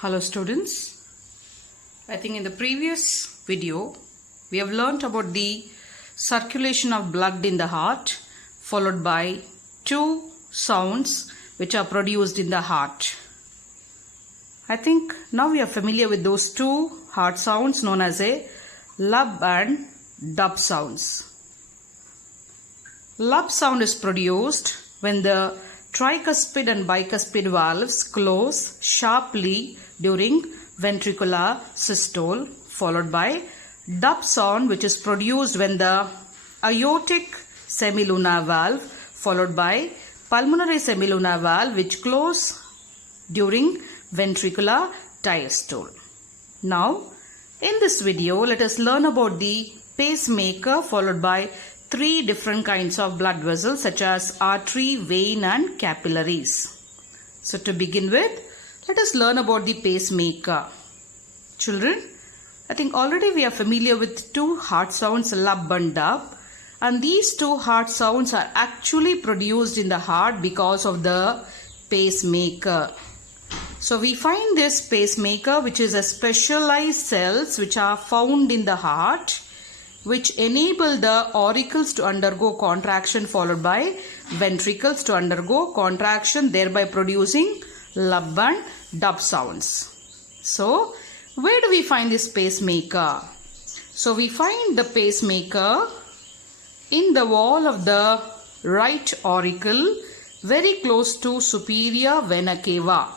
Hello students, I think in the previous video we have learnt about the circulation of blood in the heart followed by two sounds which are produced in the heart. I think now we are familiar with those two heart sounds known as a lub and dub sounds. Lub sound is produced when the tricuspid and bicuspid valves close sharply during ventricular systole, followed by dub sound which is produced when the aortic semilunar valve followed by pulmonary semilunar valve which close during ventricular diastole. Now in this video let us learn about the pacemaker followed by three different kinds of blood vessels such as artery, vein and capillaries. So to begin with, let us learn about the pacemaker. Children, I think already we are familiar with two heart sounds, lub and dub, and these two heart sounds are actually produced in the heart because of the pacemaker. So we find this pacemaker which is a specialized cells which are found in the heart which enable the auricles to undergo contraction followed by ventricles to undergo contraction, thereby producing lub and dub sounds. So where do we find this pacemaker? So we find the pacemaker in the wall of the right auricle very close to superior vena cava.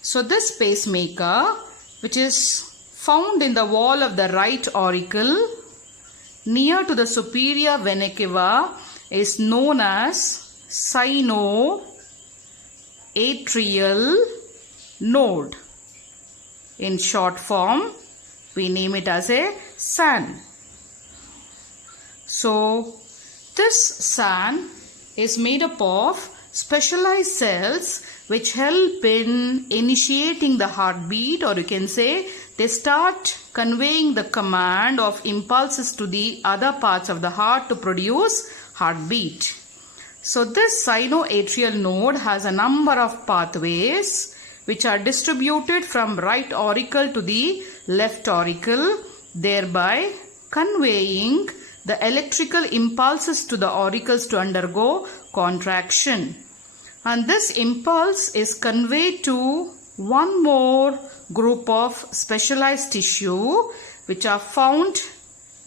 So this pacemaker which is found in the wall of the right auricle near to the superior vena cava is known as sinoatrial node. In short form, we name it as a SAN. So, this SAN is made up of specialized cells which help in initiating the heartbeat, or you can say they start conveying the command of impulses to the other parts of the heart to produce heartbeat. So this sinoatrial node has a number of pathways which are distributed from right auricle to the left auricle, thereby conveying the electrical impulses to the auricles to undergo contraction. And this impulse is conveyed to one more group of specialized tissue which are found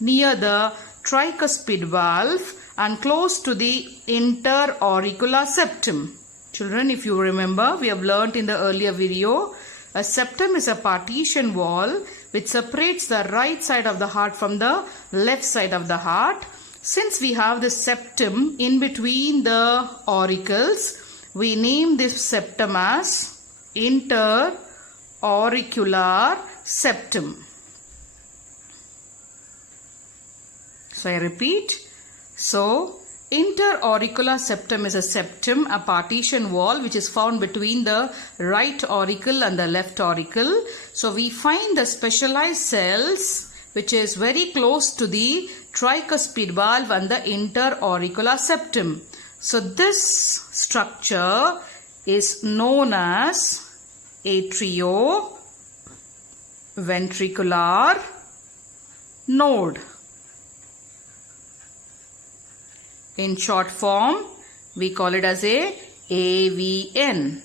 near the tricuspid valve and close to the interauricular septum. Children, if you remember, we have learnt in the earlier video, a septum is a partition wall which separates the right side of the heart from the left side of the heart. Since we have the septum in between the auricles, we name this septum as interauricular septum. So I repeat. So interauricular septum is a septum, a partition wall which is found between the right auricle and the left auricle. So we find the specialized cells which is very close to the tricuspid valve and the interauricular septum. So this structure is known as atrioventricular node. In short form, we call it as a AVN.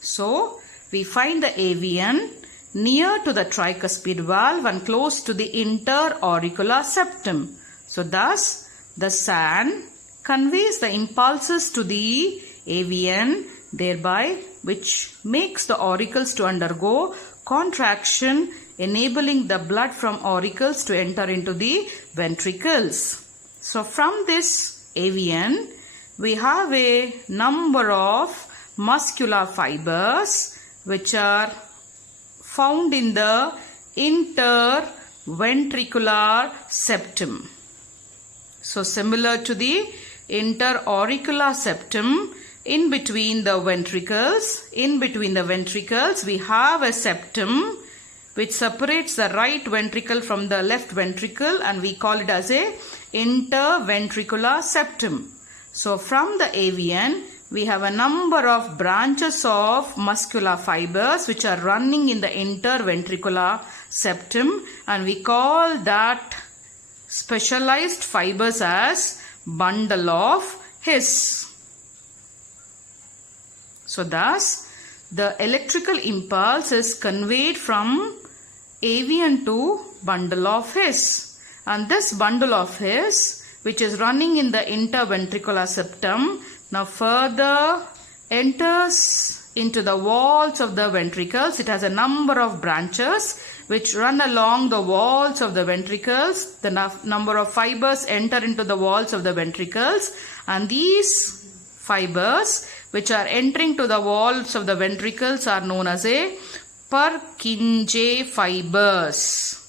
So we find the AVN near to the tricuspid valve and close to the interauricular septum. So thus the SAN conveys the impulses to the AVN, thereby which makes the auricles to undergo contraction, enabling the blood from auricles to enter into the ventricles. So from this AVN, we have a number of muscular fibers which are found in the interventricular septum. So similar to the interauricular septum, in between the ventricles, we have a septum which separates the right ventricle from the left ventricle, and we call it as a interventricular septum. So from the AVN we have a number of branches of muscular fibers which are running in the interventricular septum, and we call that specialized fibers as bundle of His. So thus the electrical impulse is conveyed from AVN to bundle of His, and this bundle of His, which is running in the interventricular septum, now further enters into the walls of the ventricles. It has a number of branches which run along the walls of the ventricles. The number of fibers enter into the walls of the ventricles, and these fibers which are entering to the walls of the ventricles are known as a Purkinje fibers.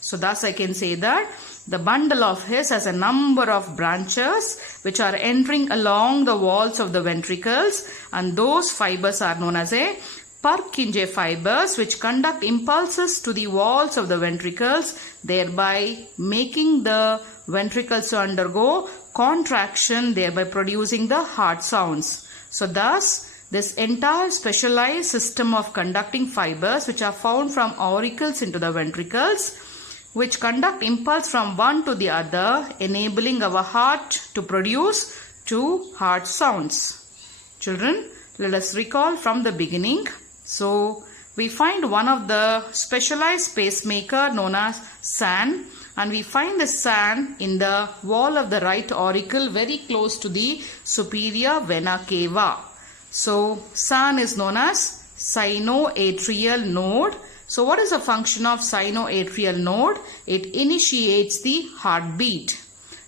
So thus I can say that the bundle of His has a number of branches which are entering along the walls of the ventricles, and those fibers are known as a Purkinje fibers, which conduct impulses to the walls of the ventricles, thereby making the ventricles to undergo contraction, thereby producing the heart sounds. So thus this entire specialized system of conducting fibers which are found from auricles into the ventricles, which conduct impulse from one to the other, enabling our heart to produce two heart sounds. Children, let us recall from the beginning. So we find one of the specialized pacemaker known as SAN, and we find the SAN in the wall of the right auricle very close to the superior vena cava. So SAN is known as sinoatrial node. So what is the function of sinoatrial node? It initiates the heartbeat,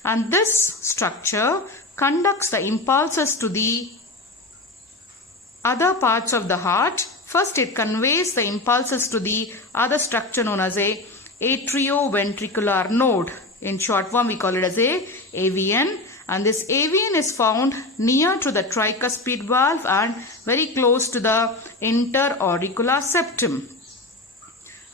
and this structure conducts the impulses to the other parts of the heart. First it conveys the impulses to the other structure known as a atrioventricular node. In short form we call it as a AVN, and this AVN is found near to the tricuspid valve and very close to the interauricular septum.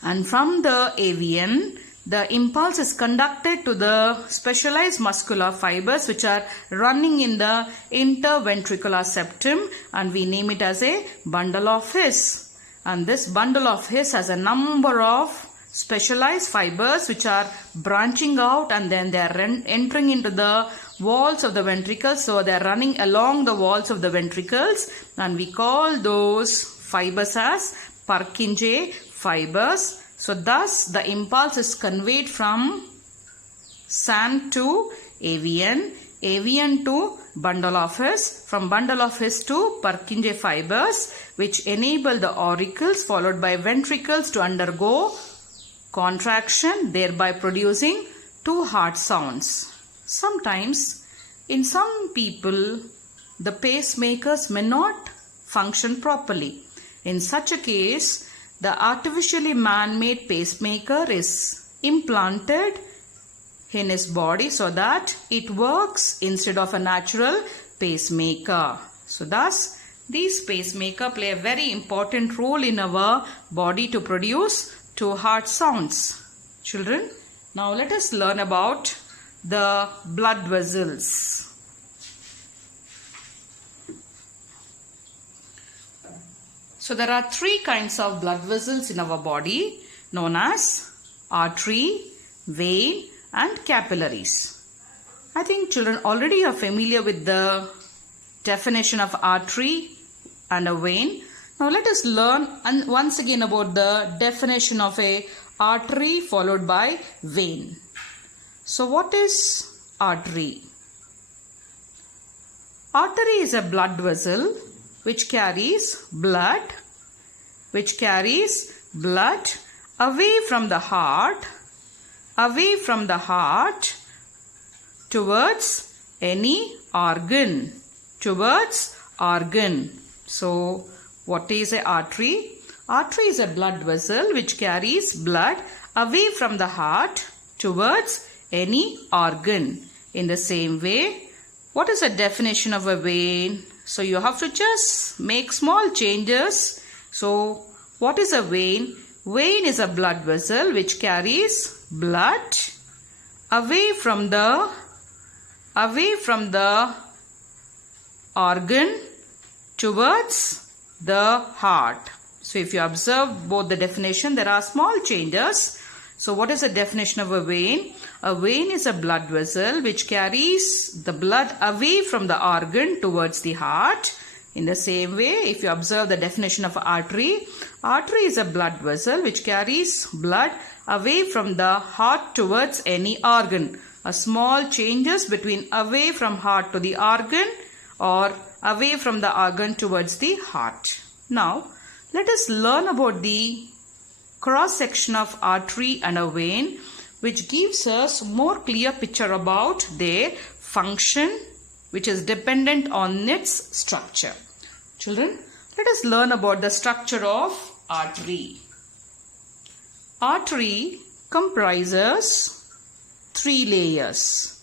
And from the AVN, the impulse is conducted to the specialized muscular fibers which are running in the interventricular septum, and we name it as a bundle of His. And this bundle of His has a number of specialized fibers which are branching out, and then they are entering into the walls of the ventricles. So they are running along the walls of the ventricles, and we call those fibers as Purkinje fibers. So thus the impulse is conveyed from SAN to AVN, AVN to bundle of His, from bundle of His to Purkinje fibers, which enable the auricles followed by ventricles to undergo contraction, thereby producing two heart sounds. Sometimes in some people the pacemakers may not function properly. In such a case, the artificially man-made pacemaker is implanted in his body so that it works instead of a natural pacemaker. So thus these pacemakers play a very important role in our body to produce two heart sounds. Children, now let us learn about the blood vessels. So there are three kinds of blood vessels in our body known as artery, vein and capillaries. I think children already are familiar with the definition of artery and a vein. Now let us learn once again about the definition of a artery followed by vein. So what is artery? Artery is a blood vessel which carries blood away from the heart towards any organ, So what is an artery? Artery is a blood vessel which carries blood away from the heart towards any organ. In the same way, what is the definition of a vein? So you have to just make small changes. So what is a vein? Vein is a blood vessel which carries blood away from the organ towards the heart. So if you observe both the definition, there are small changes. So what is the definition of a vein? A vein is a blood vessel which carries the blood away from the organ towards the heart. In the same way, if you observe the definition of artery, artery is a blood vessel which carries blood away from the heart towards any organ. A small changes between away from heart to the organ or away from the organ towards the heart. Now, let us learn about the cross section of artery and a vein, which gives us more clear picture about their function, which is dependent on its structure. Children, let us learn about the structure of artery. Artery comprises 3 layers.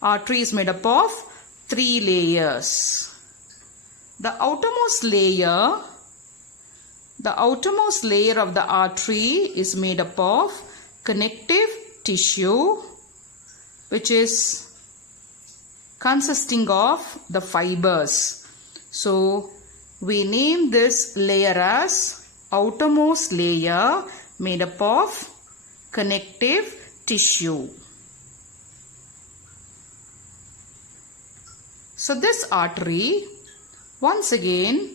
Artery is made up of 3 layers. The outermost layer of the artery is made up of connective tissue, which is consisting of the fibers. So we name this layer as outermost layer made up of connective tissue. So this artery once again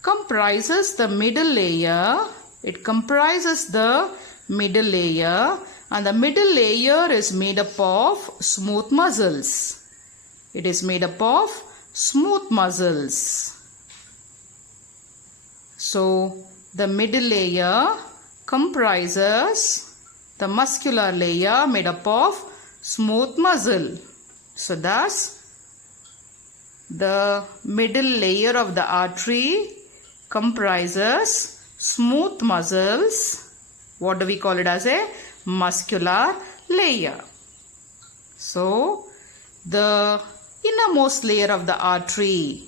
comprises the middle layer. It comprises the middle layer, and the middle layer is made up of smooth muscles. It is made up of smooth muscles. So the middle layer comprises the muscular layer made up of smooth muscle. So thus the middle layer of the artery comprises smooth muscles. What do we call it as a muscular layer? So the innermost layer of the artery.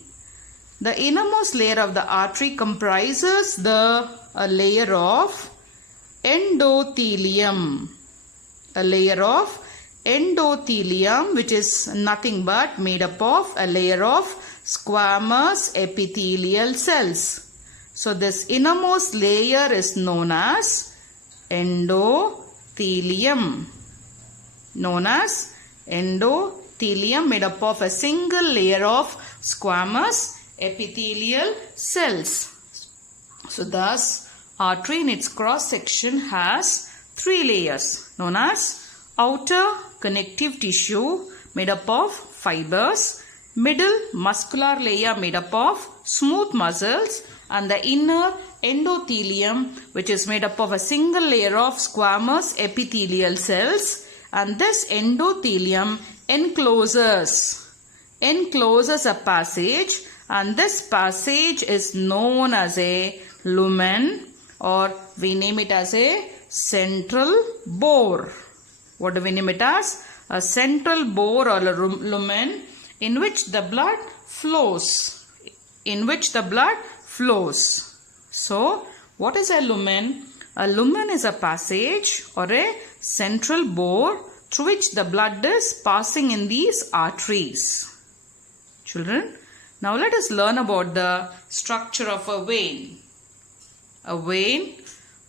The innermost layer of the artery comprises the layer of endothelium. A layer of endothelium, which is nothing but made up of a layer of squamous epithelial cells. So this innermost layer is known as endothelium. Known as endothelium, made up of a single layer of squamous epithelial cells. So thus artery in its cross section has 3 layers known as outer connective tissue made up of fibers, middle muscular layer made up of smooth muscles, and the inner endothelium, which is made up of a single layer of squamous epithelial cells. And this endothelium encloses a passage, and this passage is known as a lumen, or we name it as a central bore. What do we name it as? A central bore or a lumen in which the blood flows. So, what is a lumen? A lumen is a passage or a central bore through which the blood is passing in these arteries. Children, now let us learn about the structure of a vein. A vein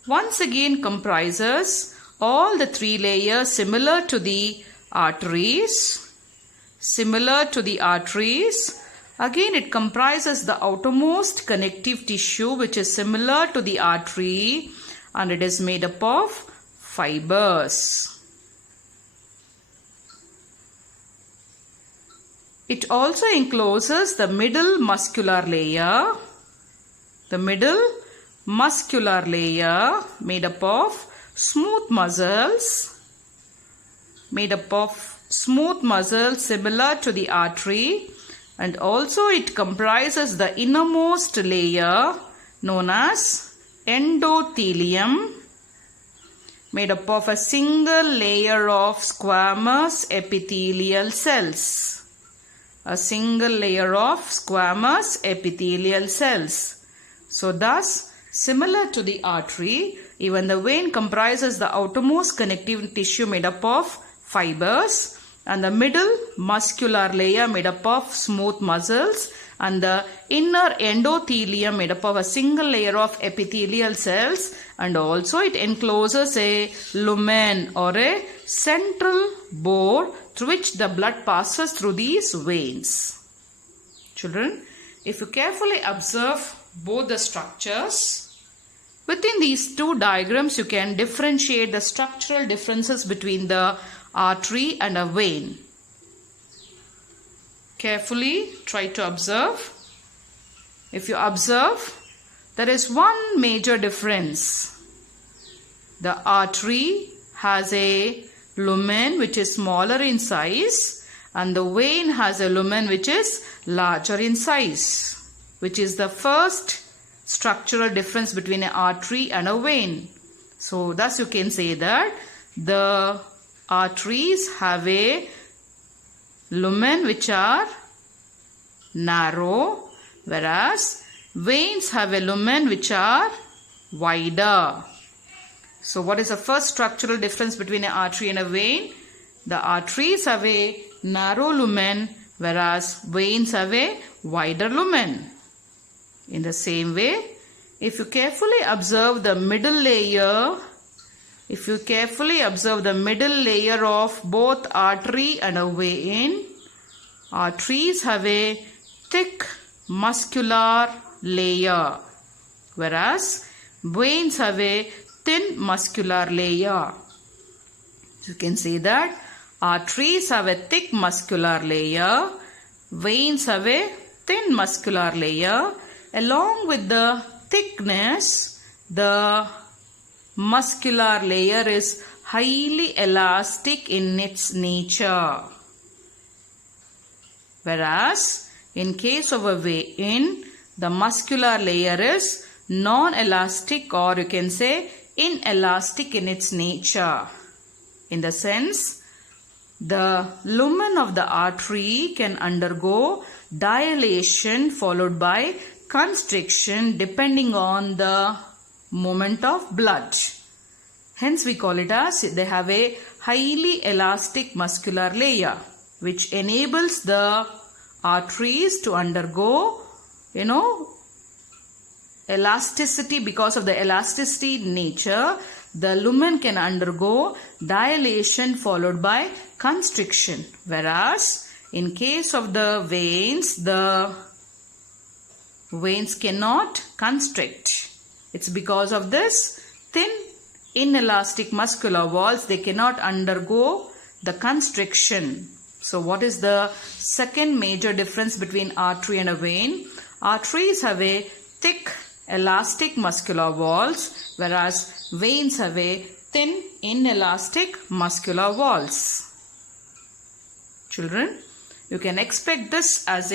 once again comprises all the 3 layers similar to the arteries. Again, it comprises the outermost connective tissue, which is similar to the artery, and it is made up of fibers. It also encloses the middle muscular layer. The middle muscular layer made up of smooth muscles similar to the artery, and also it comprises the innermost layer known as endothelium made up of a single layer of squamous epithelial cells. So thus, similar to the artery, even the vein comprises the outermost connective tissue made up of fibers, and the middle muscular layer made up of smooth muscles, and the inner endothelium made up of a single layer of epithelial cells, and also it encloses a lumen or a central bore through which the blood passes through these veins. Children, if you carefully observe both the structures, within these two diagrams you can differentiate the structural differences between the artery and a vein. Carefully try to observe. If you observe, there is one major difference. The artery has a lumen which is smaller in size, and the vein has a lumen which is larger in size, which is the first structural difference between an artery and a vein. So thus you can say that the arteries have a lumen which are narrow, whereas veins have a lumen which are wider. So what is the first structural difference between an artery and a vein? The arteries have a narrow lumen, whereas veins have a wider lumen. In the same way, if you carefully observe the middle layer, of both artery and a vein, arteries have a thick muscular layer, whereas veins have a thin muscular layer. You can say that arteries have a thick muscular layer, veins have a thin muscular layer. Along with the thickness, the muscular layer is highly elastic in its nature. Whereas in case of a vein, the muscular layer is non-elastic, or you can say inelastic in its nature. In the sense, the lumen of the artery can undergo dilation followed by constriction depending on the movement of blood. Hence we call it as they have a highly elastic muscular layer which enables the arteries to undergo, elasticity. Because of the elasticity nature, the lumen can undergo dilation followed by constriction. Whereas in case of the veins cannot constrict. It's because of this thin inelastic muscular walls, they cannot undergo the constriction. So what is the second major difference between artery and a vein? Arteries have a thick elastic muscular walls, whereas veins have a thin inelastic muscular walls. Children, you can expect this as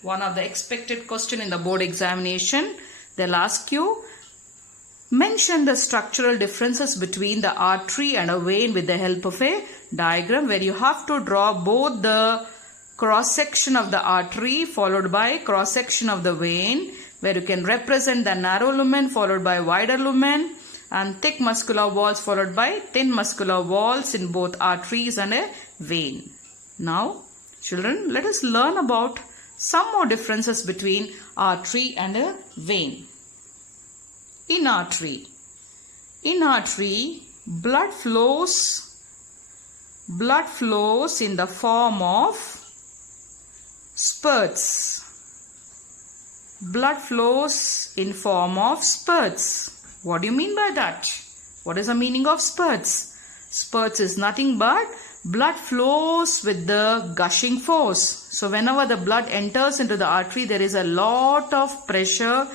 one of the expected question in the board examination. They'll ask you, mention the structural differences between the artery and a vein with the help of a diagram, where you have to draw both the cross section of the artery followed by cross section of the vein, where you can represent the narrow lumen followed by wider lumen, and thick muscular walls followed by thin muscular walls in both arteries and a vein. Now, children, let us learn about some more differences between artery and a vein. In artery, blood flows in the form of spurts. Blood flows in form of spurts. What do you mean by that? What is the meaning of spurts? Spurts is nothing but blood flows with the gushing force. So whenever the blood enters into the artery, there is a lot of pressure,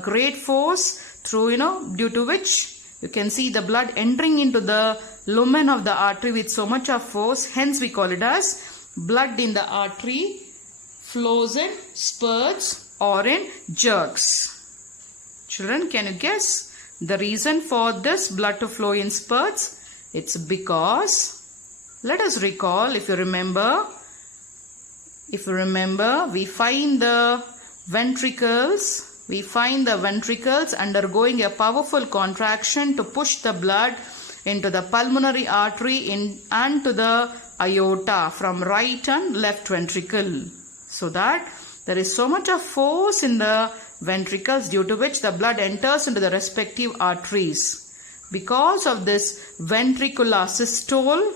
great force through, due to which you can see the blood entering into the lumen of the artery with so much of force. Hence we call it as blood in the artery flows in spurts or in jerks. Children, can you guess the reason for this blood to flow in spurts? It's because, let us recall, if you remember, we find the ventricles undergoing a powerful contraction to push the blood into the pulmonary artery and to the aorta from right and left ventricle, so that there is so much of force in the ventricles due to which the blood enters into the respective arteries. Because of this ventricular systole,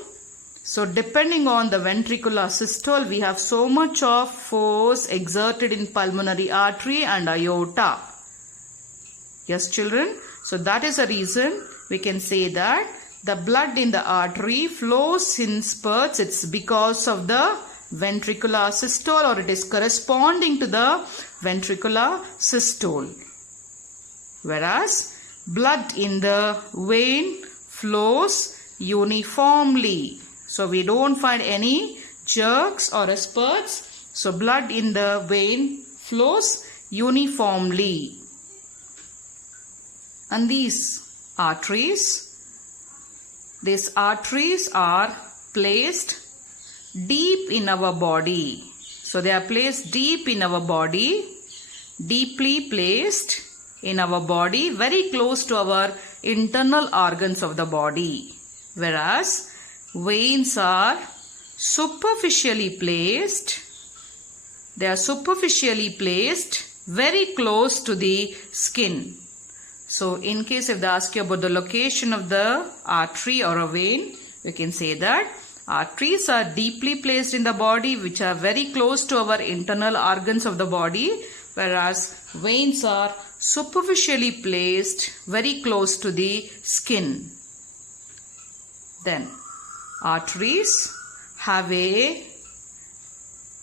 so depending on the ventricular systole, we have so much of force exerted in pulmonary artery and aorta. Yes, children. So that is the reason we can say that the blood in the artery flows in spurts. It's because of the ventricular systole, or it is corresponding to the ventricular systole. Whereas blood in the vein flows uniformly. So we don't find any jerks or spurts. So blood in the vein flows uniformly. And these arteries are placed deep in our body. So they are placed deep in our body, deeply placed in our body, very close to our internal organs of the body. Whereas veins are superficially placed. They are superficially placed very close to the skin. So in case if they ask you about the location of the artery or a vein, we can say that arteries are deeply placed in the body, which are very close to our internal organs of the body, whereas veins are superficially placed very close to the skin. Then arteries have a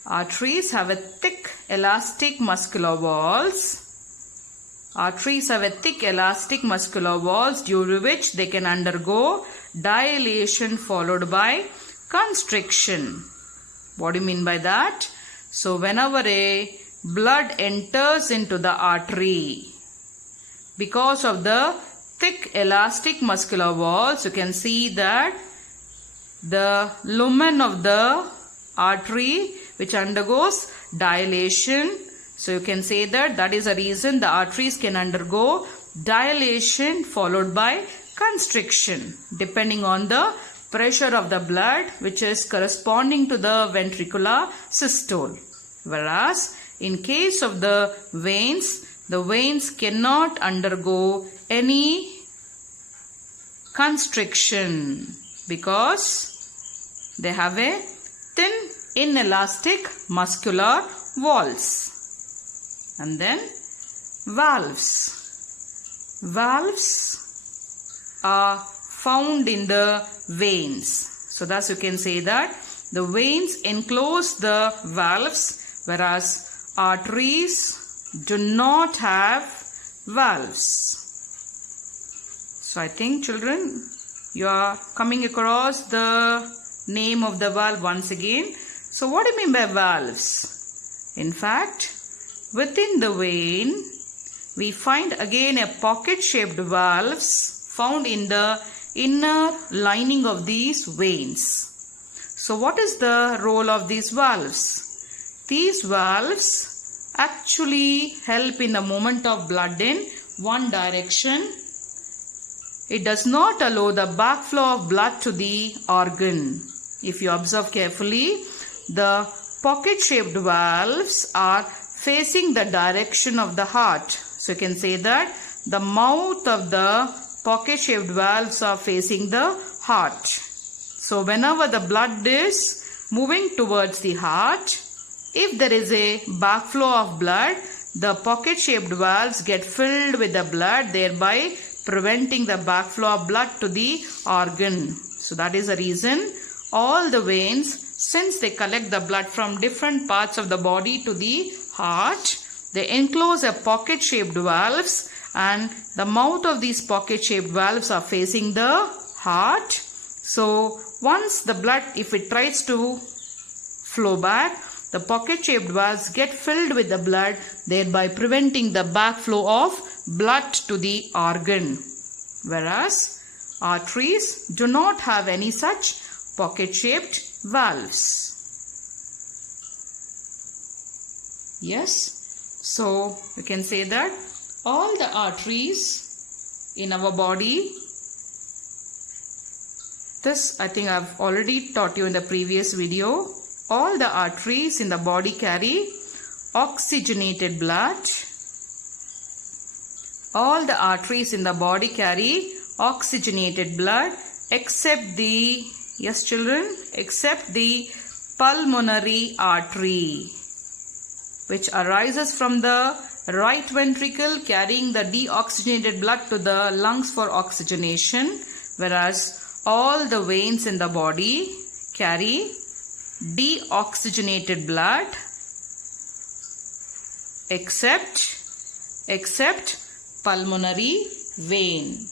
thick elastic muscular walls. Arteries have a thick elastic muscular walls, due to which they can undergo dilation followed by constriction. What do you mean by that? So whenever a blood enters into the artery, because of the thick elastic muscular walls, you can see that the lumen of the artery which undergoes dilation. So you can say that is the reason the arteries can undergo dilation followed by constriction, depending on the pressure of the blood which is corresponding to the ventricular systole. Whereas in case of the veins cannot undergo any constriction because they have a thin inelastic muscular walls. And then valves. Valves are found in the veins. So thus you can say that the veins enclose the valves, whereas arteries do not have valves. So I think children, you are coming across the name of the valve once again. So what do you mean by valves? In fact, within the vein, we find again a pocket-shaped valves found in the inner lining of these veins. So what is the role of these valves? These valves actually help in the movement of blood in one direction. It does not allow the backflow of blood to the organ. If you observe carefully, the pocket-shaped valves are facing the direction of the heart. So you can say that the mouth of the pocket-shaped valves are facing the heart. So whenever the blood is moving towards the heart, if there is a backflow of blood, the pocket-shaped valves get filled with the blood, thereby preventing the backflow of blood to the organ. So that is the reason all the veins, since they collect the blood from different parts of the body to the heart, they enclose a pocket-shaped valves, and the mouth of these pocket-shaped valves are facing the heart. So once the blood, if it tries to flow back, the pocket-shaped valves get filled with the blood, thereby preventing the backflow of blood to the organ. Whereas arteries do not have any such pocket-shaped valves. Yes, so you can say that all the arteries in our body This I think I've already taught you in the previous video. All the arteries in the body carry oxygenated blood. All the arteries in the body carry oxygenated blood except the, yes children, except the pulmonary artery, which arises from the right ventricle carrying the deoxygenated blood to the lungs for oxygenation, whereas all the veins in the body carry deoxygenated blood except pulmonary vein.